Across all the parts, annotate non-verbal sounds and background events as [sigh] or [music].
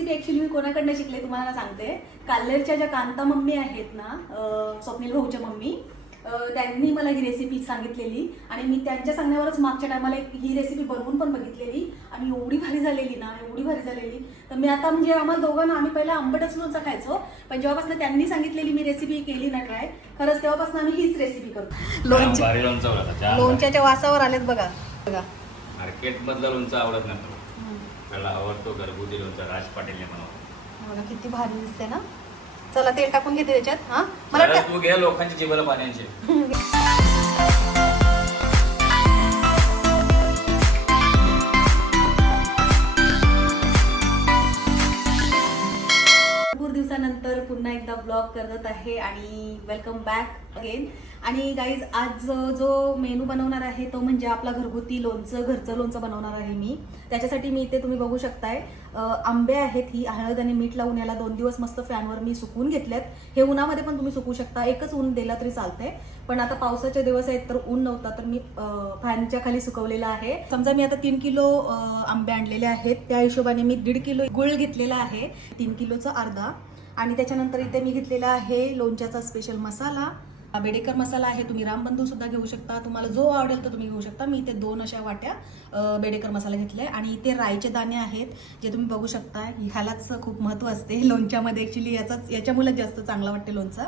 Recipe actually मी कोणाकडनं शिकले तुम्हाला सांगते. काल्लेरच्या ज्या कांता मम्मी आहेत ना स्वप्नील भाऊच्या मम्मी त्यांनी मला ही रेसिपी सांगितलेली. आणि मी त्यांच्या सांगण्यावरच मागच्या टायमाला ही रेसिपी बनवून पण बघितलेली. आणि एवढी भारी झालेली ना एवढी भारी झालेली. तर मी आता म्हणजे आम्हाला दोघांना आम्ही पहिला आंबटच लोणचं खायचो. पण जेव्हापासून त्यांनी सांगितलेली मी रेसिपी केली ना ट्राय खरंच तेव्हापासून आम्ही हीच रेसिपी करतो. लोणच्या. लोणच्याच्या वासावर आलेत बघा. बघा मार्केट मधलं लोणचं आवडत नाही. मला. त्याला आवडतो घरगुती लोणचं राज बनवलं बघा किती भारी दिसते ना. चला तेल टाकून घेते त्याच्यात हा? मला वाटतं तू घे जिभेला पाण्याचे. [laughs] ब्लॉग करत आहे आणि वेलकम बॅक अगेन आणि गाईज आज जो- मेनू बनवणार आहे तो म्हणजे आपला घरगुती लोणचं घरचं लोणचं बनवणार आहे मी. त्याच्यासाठी मी इथे तुम्ही बघू शकताय आंबे आहेत ही हळद आणि मीठ लावून याला दोन दिवस मस्त फॅनवर मी सुकवून घेतलेत. हे उन्हामध्ये पण तुम्ही सुकू शकता एकच ऊन दिला तरी चालतंय. पण आता पावसाचे दिवस आहेत तर ऊन नव्हता तर मी फॅनच्या खाली सुकवलेला आहे. समजा मी आता तीन किलो आंबे आणलेले आहेत. त्या हिशोबाने मी दीड किलो गुळ घेतलेला आहे. तीन किलोचा अर्धा. आणि त्याच्यानंतर इथे मी घेतलेला आहे लोणच्याचा स्पेशल मसाला. हा बेडेकर मसाला आहे तुम्ही रामबंधू सुद्धा घेऊ शकता. तुम्हाला जो आवडेल तो तुम्ही घेऊ शकता. मी इथे दोन अशा वाट्या बेडेकर मसाला घेतलाय आणि इथे राईचे दाणे आहेत जे तुम्ही बघू शकता. ह्यालाच खूप महत्त्व असते [laughs] लोणच्यामध्ये ॲक्च्युली याचाच याच्यामुळे जास्त चांगला वाटते लोणचा.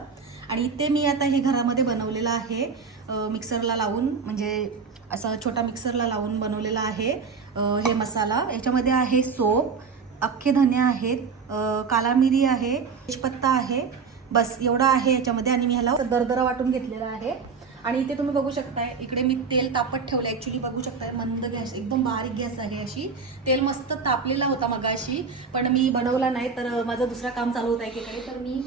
आणि इथे मी आता हे घरामध्ये बनवलेलं आहे मिक्सरला लावून. म्हणजे असा छोटा मिक्सरला लावून बनवलेला आहे हे मसाला. याच्यामध्ये आहे सोप अख्खे धने आहेत काला मिरी आहे तेजपत्ता आहे बस एवढा आहे याच्यामध्ये आणि मी ह्याला दरदरा वाटून घेतलेला आहे. आणि इथे तुम्ही बघू शकताय इकडे मी तेल तापत ठेवलं ॲक्च्युली बघू शकताय मंद गॅस एकदम बारीक गॅस आहे अशी. तेल मस्त तापलेला होता मगाशी पण मी बनवला नाही तर माझं दुसरं काम चालू होतं एकीकडे. तर मी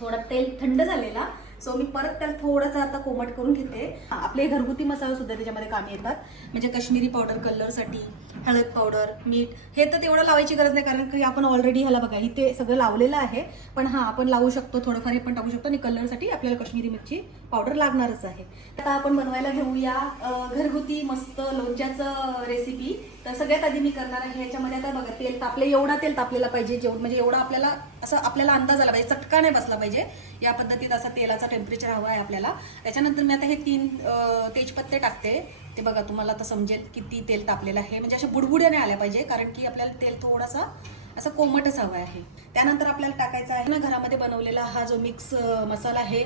थोडा तेल थंड झालेला सो मी परत त्याला थोडंसं आता कोमट करून घेते. आपले घरगुती मसाले सुद्धा त्याच्यामध्ये कामी येतात. म्हणजे काश्मीरी पावडर कलरसाठी हळद पावडर मीठ हे तर तेवढं लावायची गरज नाही कारण की आपण ऑलरेडी ह्याला बघा इथे सगळं लावलेलं आहे. पण हां आपण लावू शकतो थोडंफार हे पण टाकू शकतो आणि कलरसाठी आपल्याला काश्मीरी मिरची पावडर लागणारच आहे. आता आपण बनवायला घेऊया घरगुती मस्त लोणच्याचं रेसिपी तर सगळ्यात आधी मी करणार आहे ह्याच्यामध्ये आता बघा तेल तापले एवढा तेल तापलेला पाहिजे जेवढं म्हणजे एवढा आपल्याला असं आपल्याला अंदाज आला पाहिजे चटका नाही बसला पाहिजे. या पद्धतीत असा तेलाचा टेम्परेचर हवा आहे आपल्याला. त्याच्यानंतर मी आता हे तीन तेजपत्ते टाकते. ते बघा तुम्हाला आता समजेल किती तेल तापलेलं आहे. म्हणजे अशा बुडबुड्या नाही आल्या पाहिजे कारण की आपल्याला तेल थोडासा असं कोमटच हवा आहे. त्यानंतर आपल्याला टाकायचा आहे ना घरामध्ये बनवलेला हा जो मिक्स मसाला आहे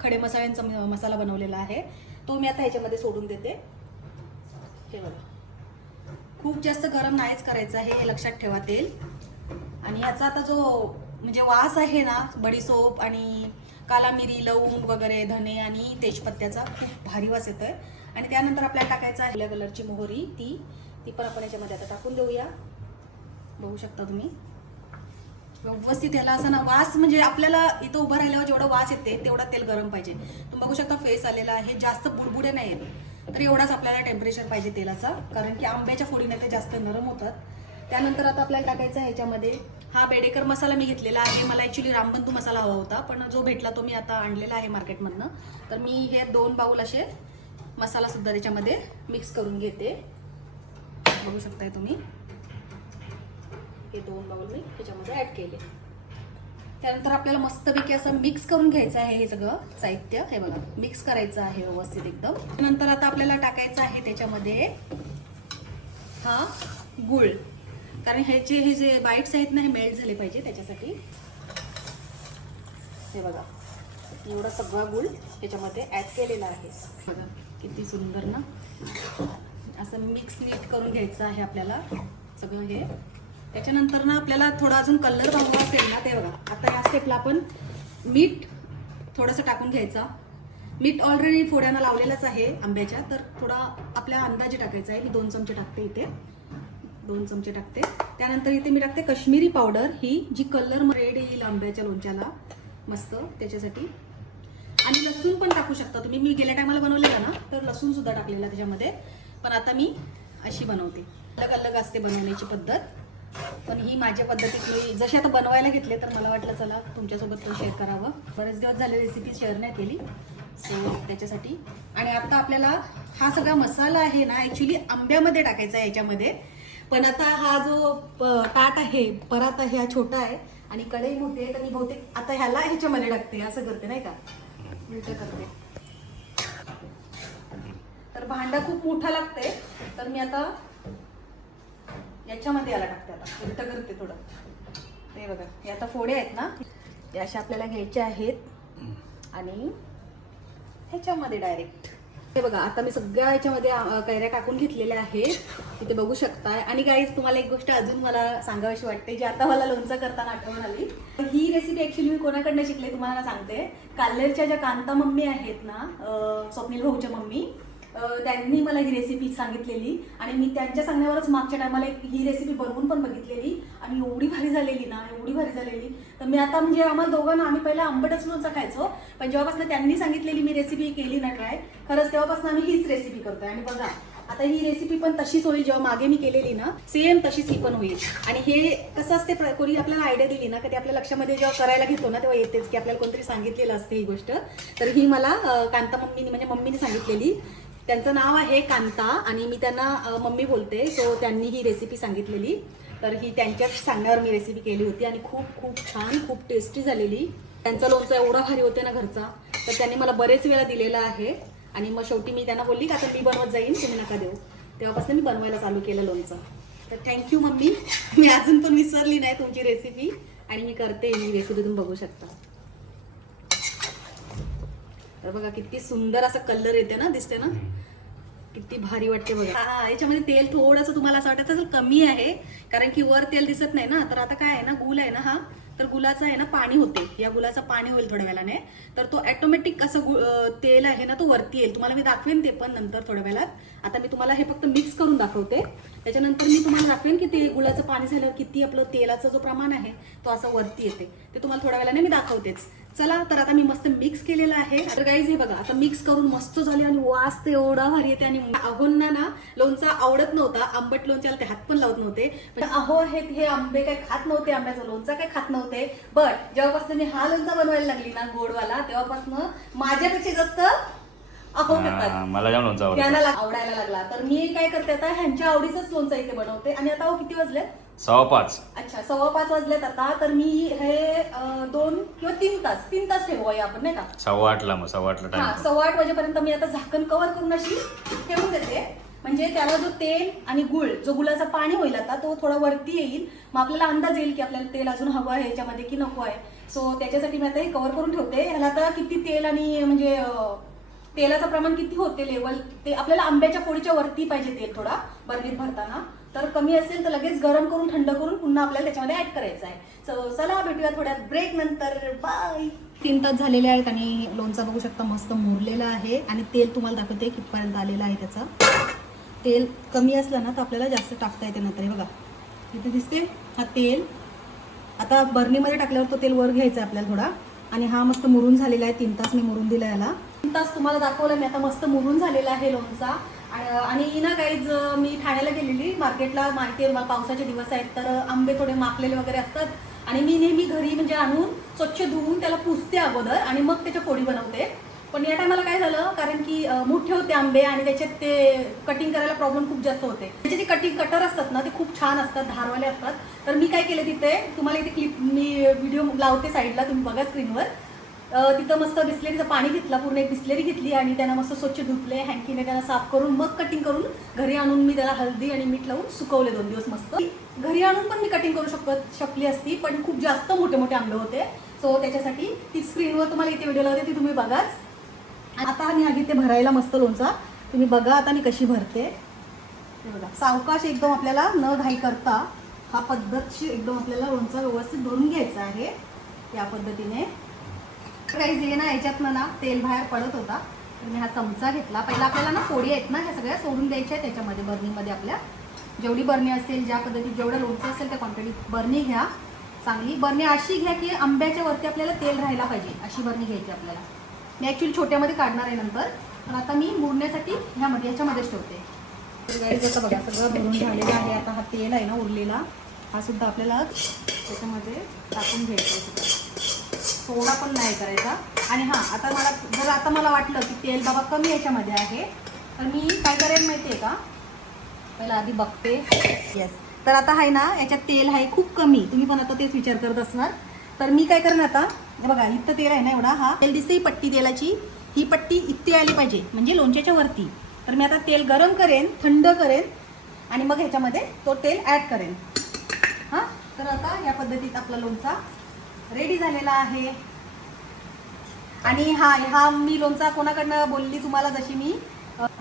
खडे मसाल्यांचा म- मसाला बनवलेला आहे तो मी आता ह्याच्यामध्ये सोडून देते. हे बघा. खूप जास्त गरम नाहीच करायचं आहे हे लक्षात ठेवा तेल. आणि याचा आता जो म्हणजे वास आहे ना बडीसोप आणि काला मिरी लवंग वगैरे धने आणि तेजपत्त्याचा खूप भारी वास येतोय. आणि त्यानंतर आपल्याला टाकायचं आहे कलरची मोहरी ती. ती पण आपण याच्यामध्ये आता टाकून देऊया. बघू शकता तुम्ही. व्यवस्थित याला असा ना वास म्हणजे आपल्याला इथं उभं राहिल्यावर जेवढा वास येते तेवढा तेल गरम पाहिजे. तुम्ही बघू शकता फेस आलेला आहे जास्त बुडबुडे नाही आहेत तर एवढाच आपल्याला टेम्परेचर पाहिजे तेलाचा कारण की आंब्याच्या फोडीने ते जास्त नरम होतात. त्यानंतर आता आपल्याला टाकायचं आहे ह्याच्यामध्ये हा बेडेकर मसाला मी घेतलेला आहे. मला ॲक्च्युली रामबंधू मसाला हवा होता पण जो भेटला तो मी आता आणलेला आहे मार्केटमधनं. तर मी हे दोन बाऊल असे मसालासुद्धा त्याच्यामध्ये मिक्स करून घेते. बघू शकताय तुम्ही. हे दोन बाउल मी त्याच्यामध्ये ॲड केले. त्यानंतर आपल्याला मस्तपैकी असं मिक्स करून घ्यायचं आहे हे सगळं साहित्य. हे बघा मिक्स करायचं आहे व्यवस्थित एकदम. नंतर आता आपल्याला टाकायचं आहे त्याच्यामध्ये हा गुळ. कारण ह्याचे हे जे बाईट्स आहेत ना हे मेल्ट झाले पाहिजे त्याच्यासाठी. हे बघा एवढा सगळा गुळ त्याच्यामध्ये ॲड केलेला आहे. बघा किती सुंदर ना. असं मिक्स नीट करून घ्यायचं आहे आपल्याला. सगळं हे. त्याच्यानंतर ना आपल्याला थोडा अजून कलर हवा असेल ना ते बघा. आता या स्टेपला आपण मीठ थोडंसं टाकून घ्यायचा. मीठ ऑलरेडी फोड्यानं लावलेलंच आहे आंब्याच्या. तर थोडा आपल्या अंदाजे टाकायचा आहे. मी दोन चमचे टाकते इथे. दोन चमचे टाकते. त्यानंतर इथे मी टाकते कश्मीरी पावडर ही जी कलर रेड येईल आंब्याच्या लोणच्याला. मस्त. त्याच्यासाठी. आणि लसूण पण टाकू शकता तुम्ही. मी गेल्या टायमाला बनवलेलं ना तर लसूण सुद्धा टाकलेला त्याच्यामध्ये. पण आता मी अशी बनवते. अलग अलग असते बनवण्याची पद्धत. पण ही माझ्या पद्धतीत मी जशी आता बनवायला घेतले तर मला वाटलं चला तुमच्यासोबत तो शेअर करावं. बरेच दिवस झाले रेसिपी शेअर नाही केली. सो त्याच्यासाठी. आणि आता आपल्याला हा सगळा मसाला आहे ना ॲक्च्युली आंब्यामध्ये टाकायचा आहे याच्यामध्ये. पण आता हा जो प- ताट आहे परात आहे हा छोटा आहे. आणि कढई मोठी आहे तर मी बहुतेक आता ह्याला ह्याच्यामध्ये टाकते असं करते नाही का? उलट करते. तर भांडा खूप मोठा लागते तर मी आता याच्यामध्ये याला टाकते आता. उलट करते थोडं. ते बघा हे आता फोडे आहेत ना? ते अशा आपल्याला घ्यायचे आहेत. आणि ह्याच्यामध्ये डायरेक्ट हे बघा आता मी सगळ्या ह्याच्यामध्ये कैऱ्या टाकून घेतलेल्या आहेत. तिथे बघू शकताय. आणि गाईज तुम्हाला एक गोष्ट अजून मला सांगावीशी वाटते जी आता मला लोणचं करताना आठवण आली. ही रेसिपी ऍक्च्युली मी कोणाकडनं शिकले तुम्हाला सांगते. काल्लेरच्या ज्या कांता मम्मी आहेत ना स्वप्नील भाऊच्या मम्मी त्यांनी मला ही रेसिपी सांगितलेली आणि मी त्यांच्या सांगण्यावरच मागच्या टायमाला ही रेसिपी बनवून पण बघितलेली. आणि एवढी भारी झालेली ना एवढी भारी झालेली. तर मी आता म्हणजे आम्हाला दोघांना आम्ही पहिला आंबटच लोणचं खायचो पण जेव्हापासून त्यांनी सांगितलेली मी रेसिपी केली ना ट्राय खरंच तेव्हापासून आम्ही हीच रेसिपी करतोय. आणि बघा आता ही रेसिपी पण तशीच होईल जेव्हा मागे मी केलेली ना सेम तशीच ही पण होईल. आणि हे कसं असते प्र- कोणी आपल्याला आयडिया दिली ना की आपल्या लक्षामध्ये जेव्हा करायला घेतो ना तेव्हा येतेच की आपल्याला कोणतरी सांगितलेलं असते ही गोष्ट. तर ही मला कांता मम्मीने म्हणजे मम्मीने सांगितलेली. त्यांचं नाव आहे कांता आणि मी त्यांना मम्मी बोलते. सो त्यांनी ही रेसिपी सांगितलेली. तर ही त्यांच्याच सांगण्यावर मी रेसिपी केली होती आणि खूप खूप छान खूप टेस्टी झालेली. त्यांचं लोणचं एवढा भारी होते ना घरचा. तर त्यांनी मला बरेच वेळा दिलेला आहे. आणि मग शेवटी मी त्यांना बोलली का आता मी बनवत जाईन तुम्ही नका देऊ. तेव्हापासून मी बनवायला चालू केलं लोणचं. तर थँक्यू मम्मी. मी अजून पण विसरली नाही तुमची रेसिपी आणि मी करते मी रेसिपी तुम्ही बघू शकता. तर बघा किती सुंदर असं कलर येते ना दिसते ना? किती भारी वाटते बघा. हा याच्यामध्ये तेल थोडंसं तुम्हाला असं वाटायचं कमी आहे कारण की वर तेल दिसत नाही ना. तर आता काय आहे ना गुल आहे ना हा? तर गुलाचं आहे ना पाणी होते. या गुलाचं पाणी होईल थोड्या वेळाने. तर तो ऑटोमॅटिक असं तेल आहे ना तो वरती येईल. तुम्हाला मी दाखवेन ते पण नंतर थोड्या वेळात. आता मी तुम्हाला हे फक्त मिक्स करून दाखवते. त्याच्यानंतर मी तुम्हाला दाखवेन की ते गुळाचं पाणी झाल्यावर किती आपलं तेलाचं जो प्रमाण आहे तो असं वरती येते. ते तुम्हाला थोड्या वेळाने मी दाखवतेच. चला तर आता मी मस्त मिक्स केलेलं आहे. तर गाईज हे बघा आता मिक्स करून मस्त झाले आणि वास ते एवढा भारी येते आणि अहोंना ना लोणचं आवडत नव्हता. आंबट लोणच्याला ते हात पण लावत नव्हते. पण अहो आहेत हे आंबे काय खात नव्हते आंब्याचं लोणचं काय खात नव्हते. बट जेव्हापासून मी हा लोणचा बनवायला लागली ना गोडवाला तेव्हापासून माझ्यापेक्षा जास्त अहो मला जाम लोणचं आवडायला लागला. तर मी काय करते आता ह्यांच्या आवडीचंच लोणचं इथे बनवते. आणि आता किती वाजले सव्वा पाच. अच्छा सव्वा पाच वाजलेत आता तर मी हे अं, दोन किंवा तीन तास तीन तास ठेवूया आपण नाही का? सव्वा आठला मग सव्वा आठला हा टाइम सव्वा आठ वाजेपर्यंत मी आता झाकण कव्हर करून अशी ठेवून देते. म्हणजे त्याला जो तेल आणि गुळ जो गुळाचं पाणी होईल आता तो थोडा वरती येईल. मग आपल्याला अंदाज येईल की आपल्याला तेल अजून हवं आहे ह्याच्यामध्ये की नको आहे. सो त्याच्यासाठी मी आता हे कव्हर करून ठेवते. ह्याला आता किती तेल आणि म्हणजे अं, तेलाचं प्रमाण किती होते लेवल ते आपल्याला आंब्याच्या फोडीच्या वरती पाहिजे तेल थोडा बर्नीत भरताना. तर कमी असेल तर लगेच गरम करून थंड करून पुन्हा आपल्याला त्याच्यामध्ये ऍड करायचं आहे. सो चला भेटूया थोड्या ब्रेक नंतर. बाय तीन तास झालेले आहेत आणि लोणचा बघू शकता मस्त मुरलेला आहे आणि तेल तुम्हाला दाखवते कितपर्यंत आलेलं आहे त्याचं. तेल कमी असलं ना तर आपल्याला जास्त टाकता येते नंतर. हे बघा. इथे दिसते हा तेल. आता बर्नीमध्ये टाकल्यावर तो तेल वर घ्यायचा आहे आपल्याला थोडा. आणि हा मस्त मुरून झालेला आहे. तीन तास मी मुरून दिला याला. तीन तास तुम्हाला दाखवलं. मी आता मस्त मुरून झालेला आहे लोणचा. आणि- ना गाईज मी ठाण्याला गेलेली. मार्केटला माहिती आहे पावसाचे दिवस आहेत तर आंबे थोडे माकलेले वगैरे असतात. आणि मी नेहमी घरी म्हणजे आणून स्वच्छ धुवून त्याला पुसते अगोदर आणि मग त्याच्या फोडी बनवते. पण या टायमाला काय झालं कारण की मोठे होते आंबे आणि त्याच्यात ते कटिंग करायला प्रॉब्लेम खूप जास्त होते. त्याचे जे कटिंग कटर असतात ना ते खूप छान असतात धारवाले असतात. तर मी काय केले तिथे तुम्हाला इथे क्लिप मी व्हिडिओ लावते साईडला तुम्ही बघा स्क्रीनवर तिथं मस्त बिस्लेरीचं पाणी घेतलं पूर्ण एक बिस्लेरी घेतली आणि त्यांना मस्त स्वच्छ धुतले हँकीने त्याला साफ करून मग कटिंग करून घरी आणून मी त्याला हळदी आणि मीठ लावून सुकवले दोन दिवस मस्त. घरी आणून पण मी कटिंग करू शकत शकली असती पण खूप जास्त मोठे मोठे आंबे होते. सो त्याच्यासाठी ती स्क्रीनवर तुम्हाला इथे व्हिडिओ लावते ती तुम्ही बघाच. आता मी आधी ते भरायला मस्त लोणचा. तुम्ही बघा आता मी कशी भरते. बघा सावकाश एकदम आपल्याला न घाई करता हा पद्धतशीर एकदम आपल्याला लोणचा व्यवस्थित भरून घ्यायचा आहे या पद्धतीने. काही जे ना याच्यातनं ना तेल बाहेर पडत होता. तर मी हा चमचा घेतला. पहिला आपल्याला ना फोडी आहेत ना ह्या सगळ्या सोडून द्यायच्या आहेत त्याच्यामध्ये बर्नीमध्ये आपल्या. जेवढी बर्नी असेल ज्या पद्धतीत जेवढं लोणचं असेल त्या क्वांटिटीत बर्नी घ्या. चांगली बर्नी अशी घ्या की आंब्याच्या वरती आपल्याला तेल राहायला पाहिजे. अशी बर्नी घ्यायची आपल्याला. मी ॲक्च्युली छोट्यामध्ये काढणार आहे नंतर. पण आता मी मुरण्यासाठी ह्यामध्ये याच्यामध्येच ठेवते. आता बघा सगळं भरून झालेलं आहे. आता हा तेल आहे ना उरलेला. हा सुद्धा आपल्याला त्याच्यामध्ये टाकून घ्यायचा सुद्धा. सोडा पण नाही करायचा. आणि हां आता मला जर आता मला वाटलं की तेल बाबा कमी याच्यामध्ये आहे तर मी काय करेन माहिती आहे का? पहिला आधी बघते. येस तर आता आहे ना याच्यात तेल आहे खूप कमी. तुम्ही पण आता तेच विचार करत असणार. तर मी काय करणार आता? हे बघा इथं तेल आहे ना एवढा हा. तेल दिसते ही पट्टी तेलाची. ही पट्टी इतकी आली पाहिजे म्हणजे लोणच्याच्या वरती. तर मी आता तेल गरम करेन थंड करेन आणि मग ह्याच्यामध्ये तो तेल ॲड करेन. हां? तर आता या पद्धतीत आपला लोणचा रेडी झालेला आहे. आणि हा हा मी लोणचा कोणाकडनं बोलली तुम्हाला जशी मी?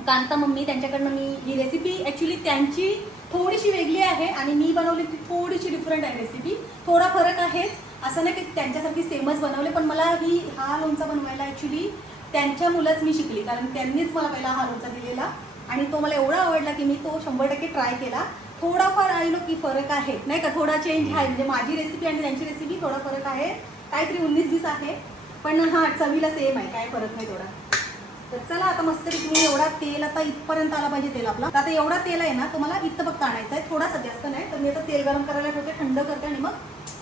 कांता मम्मी त्यांच्याकडनं मी ही रेसिपी ॲक्च्युली त्यांची थोडीशी वेगळी आहे आणि मी बनवली ती थोडीशी डिफरंट आहे रेसिपी थोडा फरक आहेच. असं नाही की त्यांच्यासारखी सेमच बनवले पण मला ही हा लोणचा बनवायला ॲक्च्युली त्यांच्या मुलंच मी शिकली. कारण त्यांनीच मला पहिला हा लोणचा दिलेला आणि तो मला एवढा आवडला की मी तो शंभर टक्के ट्राय केला. थोडाफार आलो की फरक आहे. नाही का? थोडा चेंज आहे. म्हणजे माझी रेसिपी आणि त्यांची रेसिपी थोडा फरक आहे. काहीतरी उन्नीस दिवस आहे. पण हा चवीला सेम आहे. काय फरक नाही थोडा तर चला आता मस्त तुम्ही एवढा तेल आता इथपर्यंत आला पाहिजे तेल आपला. आता एवढा तेल आहे ना तुम्हाला इथं फक्त आणायचं आहे. थोडासा जास्त नाही तर मी आता तेल गरम करायला ठेवते थंड करते आणि मग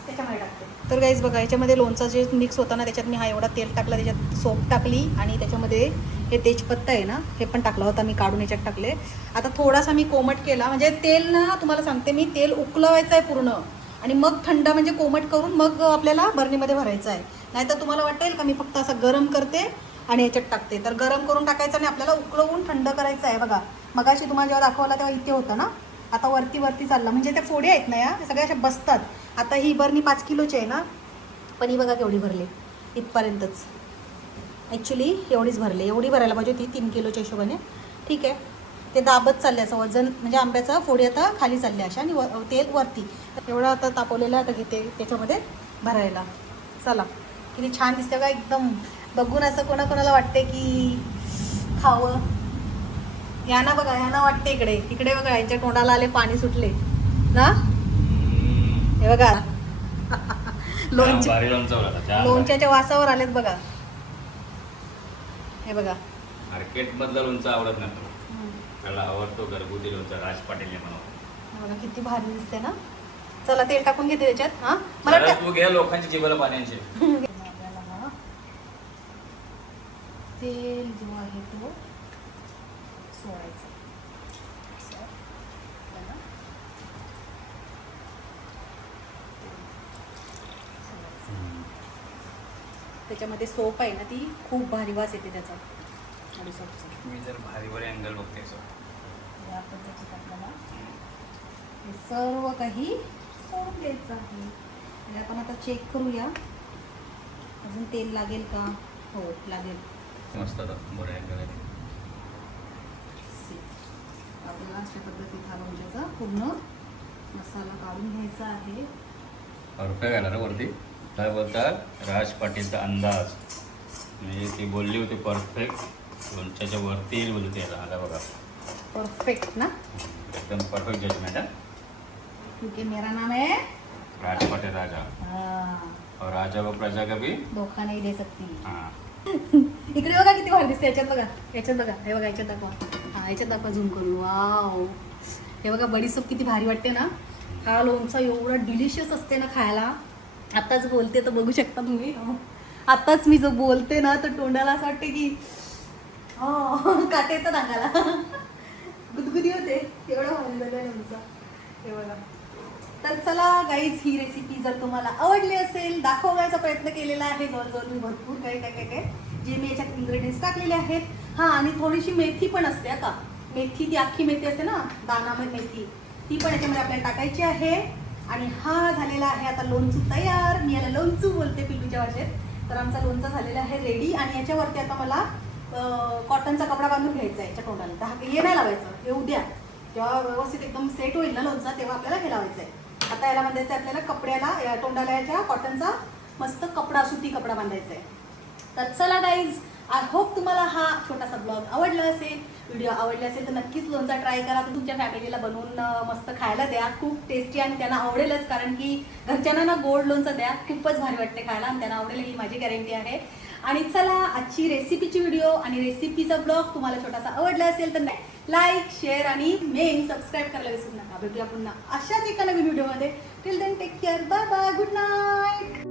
त्याच्यामध्ये टाकते. तर गाईज बघा याच्यामध्ये लोणचं जे मिक्स होता ना त्याच्यात मी हा एवढा तेल टाकला त्याच्यात सोप टाकली आणि त्याच्यामध्ये हे तेजपत्ता आहे ना हे पण टाकला होता मी काढून याच्यात टाकले. आता थोडासा मी कोमट केला म्हणजे तेल ना तुम्हाला सांगते मी तेल उकलवायचं आहे पूर्ण. आणि मग थंड म्हणजे कोमट करून मग आपल्याला बरणीमध्ये भरायचं आहे. नाहीतर तुम्हाला वाटेल का मी फक्त असं गरम करते आणि याच्यात टाकते. तर गरम करून टाकायचं आणि आपल्याला उकळवून थंड करायचं आहे. बघा मगाशी तुम्हाला जेव्हा दाखवला तेव्हा इथे होतं ना? आता वरती वरती चालला. म्हणजे त्या फोडे आहेत ना या सगळ्या अशा बसतात. आता ही बरणी पाच किलोची आहे ना? पण ही बघा केवढी भरली इथपर्यंतच. ॲक्च्युली एवढीच भरली. एवढी भरायला पाहिजे होती तीन किलोच्या हिशोबाने. ठीक आहे. ते दाबत चालले असं वजन म्हणजे आंब्याचा फोडी आता खाली चालल्या अशा आणि व तेल वरती. एवढं आता तापवलेलं आता घेते त्याच्यामध्ये भरायला. चला. किती छान दिसतं का एकदम. बघून असं कोणाकोणाला वाटते की खावं. यांना बघा यांना वाटते इकडे. इकडे बघा यांच्या तोंडाला आले पाणी सुटले. ना? हे बघा. [laughs] लोणचे भारी लोणचं होता त्या लोणच्याच्या वासावर आलेत बघा. हे बघा. मार्केट मधलं लोणचं आवडत नाही त्याला आवडतो घरगुती लोणचं राज हे बघा किती भारी दिसते ना? चला तेल टाकून घेते त्याच्यात हा? मला तू घे लोकांची जिभेला पाण्याचे. तेल जो आहे तो सोडायचा असं. आपल्याला सोडायचं. त्याच्यामध्ये सोप आहे ना ती खूप भारी वास येते त्याचा. आणि सोपचा. मी जर भारी भारी अँगल बघते. या पद्धतीत आपल्याला हे सर्व काही सोडून द्यायचं आहे. आणि आपण आता चेक करूया. अजून तेल लागेल का? हो लागेल. मस्त बरं अँगल आहे. आपल्याला अशा पद्धतीत हा लोणच्याचा पूर्ण मसाला काढून घ्यायचा आहे. रुपये घाला रे वरती. काय बोलतात? राज पाटीलचा अंदाज. म्हणजे ती बोलली होती परफेक्ट लोणच्याच्या वरती येईल बोलली त्याला आता बघा. परफेक्ट ना? एकदम परफेक्ट जजमेंट आहे क्योंकि मेरा नाम है. राज पाटील राजा. हाँ, और राजा व प्रजा कभी? धोखा नहीं दे सकती. हां. [laughs] इकडे बघा किती भारी दिसते याच्यात बघा. याच्यात बघा. हे बघा याच्यात दाखवा. हा याच्यात दाखवा झूम करून. वाव हे बघा बडीसोप किती भारी वाटते ना. हा लोणचा एवढा डिलिशियस असते ना खायला. आत्ताच बोलते तर बघू शकता तुम्ही. हो. आत्ताच मी जो बोलते ना तर तोंडाला असं वाटते की हो काटे येतात अंगाला. गुदगुदी होते. एवढं भारी झाला तुमचं हे बघा. तर चला गाईज ही रेसिपी जर तुम्हाला आवडली असेल दाखवण्याचा प्रयत्न केलेला आहे. जवळजवळ मी भरपूर काही काय काय काय जे मी याच्यात इन्ग्रेडियंट्स टाकलेले आहेत. हां आणि थोडीशी मेथी पण असते का मेथी ती अख्खी मेथी असते ना दानामध्ये मेथी. ती पण याच्यामध्ये आपल्याला टाकायची आहे. आणि हा झालेला आहे आता लोणचू तयार. मी याला लोणचू बोलते पिल्लूच्या भाषेत. तर आमचा लोणचा झालेला आहे रेडी आणि याच्यावरती आता मला कॉटनचा कपडा बांधून घ्यायचा आहे याच्या तोंडाला. तर हा हे नाही लावायचं हे उद्या. जेव्हा व्यवस्थित एकदम सेट होईल ना लोणचा तेव्हा आपल्याला हे लावायचं आहे. आता याला बांधायचं आहे आपल्याला कपड्याला या तोंडाला याच्या कॉटनचा मस्त कपडा सुती कपडा बांधायचा आहे. तर चला गाईज आय होप तुम्हाला हा छोटासा ब्लॉग आवडला असेल व्हिडिओ आवडला असेल तर नक्कीच लोणचा ट्राय करा. तर तुमच्या फॅमिलीला बनवून मस्त खायला द्या. खूप टेस्टी आणि त्यांना आवडेलच कारण की घरच्यांना ना गोड लोणचं द्या. खूपच भारी वाटते खायला आणि त्यांना आवडेल ही माझी गॅरंटी आहे. आणि चला आजची रेसिपीची व्हिडिओ आणि रेसिपीचा ब्लॉग तुम्हाला छोटासा आवडला असेल तर लाईक शेअर आणि मेन सबस्क्राईब करायला विसरू नका. भेटूया पुन्हा अशाच एका नवीन व्हिडिओमध्ये till then take care bye bye good night